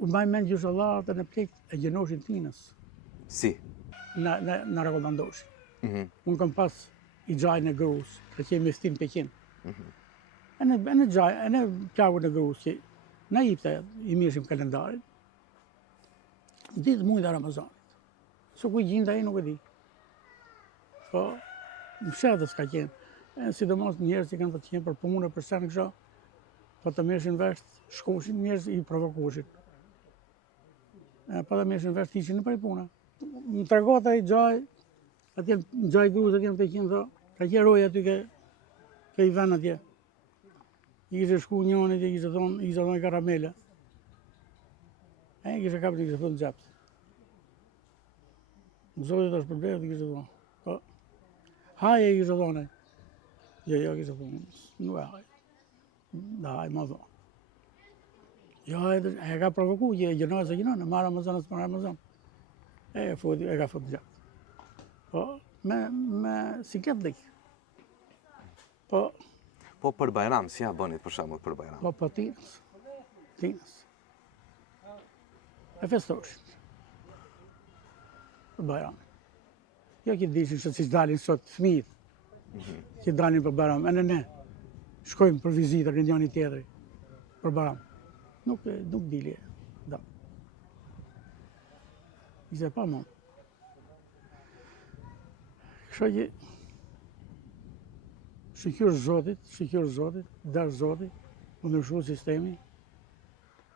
Unë mbaj mend gjyshallarët në plek e gjenoshin tinës. Si? Në rekomandoshin. Unë kam pas i gjaj në grus, që kemi stin Pekin. E në gjaj, e në plagu në grus, që na jipte i mirëshim kalendarin. Ditë mujtë e Ramazanit. So ku i gjinda e nuk e di. Po, në fshatë s'ka qenë. Sidomos njerëz që kanë të qenë për punë, për sen kësha, po të meshin vesh, shkoshin njerëz i provokoshin. Po të meshin vesh, t'ishin në prej puna. Më tregota i gjaj, atje në gjaj gruz, atje në Pekin, ka qe roj aty ke i ven atje. I kishe shku njënit, i kishe thonë karamele. E i kishe kapit, i kishe thonë gjapt. Zotit është përblet, i kishe thonë. Po, haje i kishe thonë. Jo, kishe thonë, nuk e haje. Da haje ma thonë. Jo, e ka provoku, që e gjënoj se gjënoj, në marë Ramazan, së marë Ramazan. E ka fut gjatë. Po, me siklet dhik. Po për Bajram, si ja bënit për shembull për Bajram? Po tinës. E festoshin. Për Bajram. Jo që dishin që dalin sot fëmijët, që dalin për Bajram, e ne, shkojmë për vizitër në njëni tjetëri, për Bajram. Nuk dilje, da. Ishte pa mund. Kështu që shikjur Zotit, dërë Zotit, u ndryshu sistemi,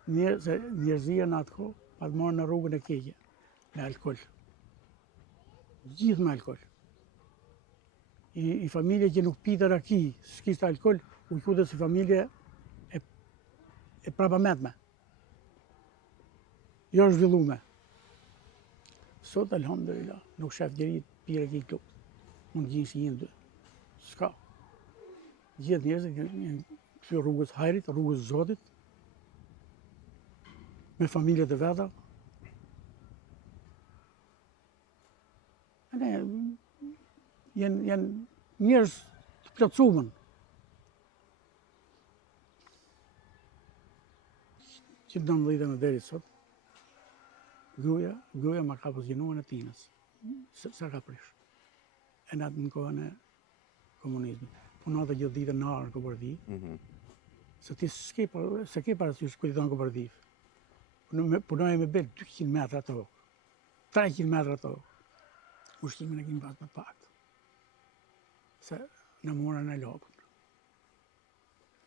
njerëzia në atë kohë, pa të marrë në rrugën e keqe, me alkohol. Gjithë me alkohol. I familje që nuk pite raki, s'kishte alkohol, u qute si familje e prapametme. Jo zhvillume. Sot, alhamdulillah, nuk shef njeri pire ki klub. Mund gjinë si jenë dy. S'ka. Gjithë njerëzit janë këtu rrugës hajrit, rrugës Zotit, me familjet e veta. Janë njerëz të plotësuar. Që 19 deri sot, gruaja ma ka pozionuar në tinës. Sa ka prish. E në atë në kohën e komunizmit. Punata gjithë ditën në arë në kooperativë. Se ti s'ke parasysh ku ti thonë kooperativë. Punoj me bel 200 metra të hokë. 300 metra të hokë. Ushqimin e kemi pas më pak. Se në mora në lopën.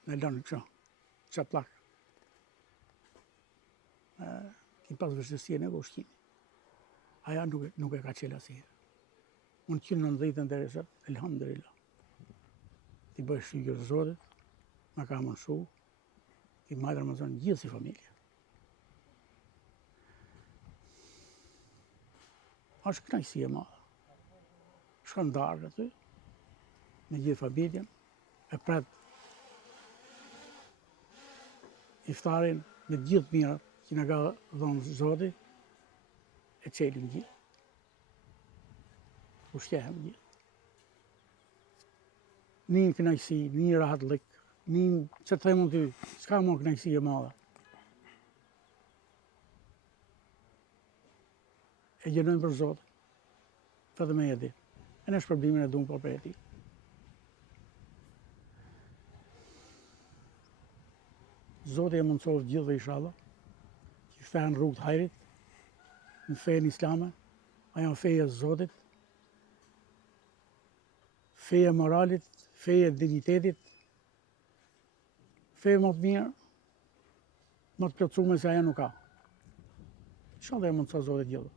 Në lënë kësha plak. Kemi pas vështësie në ushqimi. Aja nuk e ka qela si. Unë që në 90 deri sot, elhamdulillah. Ti bëj shqyqër Zotit, ma ka mënshu, ti majtë Ramazan gjithë si familje. Është knajsi e madhe. Shkon darë aty, me gjithë familjen, e pret iftarin me gjithë mirat që në ka dhonë Zotit, e qelim gjithë. Ushqehem gjithë. Një knajsi, një rahatlik, një që të themon ty, s'ka më knajsi e madhe. E gjenojmë për Zotë, vetëm e jeti. E në shpërblimin e dumë për e ti. Zotë e mundësovë gjithë dhe inshallah, që fejnë rrugë të hajrit, në fejnë islame, ajo feje Zotit, feje moralit, feje dignitetit, feje më të mirë, më të plotësume se aja nuk ka. Inshallah e mundësovë Zotit gjithë.